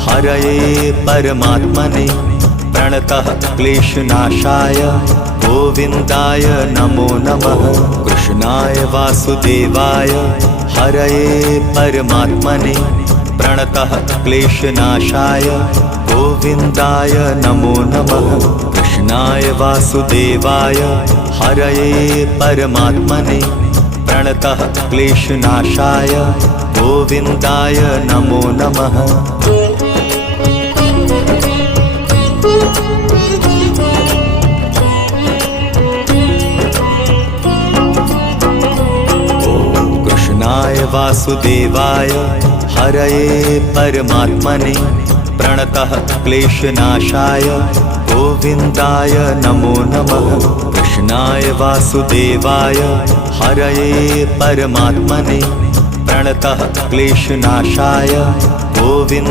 हरये परमात्मने प्रणतः क्लेशनाशाय गोविन्दाय नमो नमः। कृष्णाय वासुदेवाय हरये परमात्मने प्रणतः क्लेशनाशाय गोविन्दाय नमो नमः। कृष्णाय वासुदेवाय हरये परमात्मने प्रणतः क्लेशनाशाय गोविन्दाय नमो नमः। कृष्णाय वासुदेवाय हरये परमात्मने प्रणतः क्लेशनाशाय गोविन्दाय नमो नमः। कृष्णाय वासुदेवाय हरये परमात्मने प्रणतः क्लेशनाशाय गोविन्दाय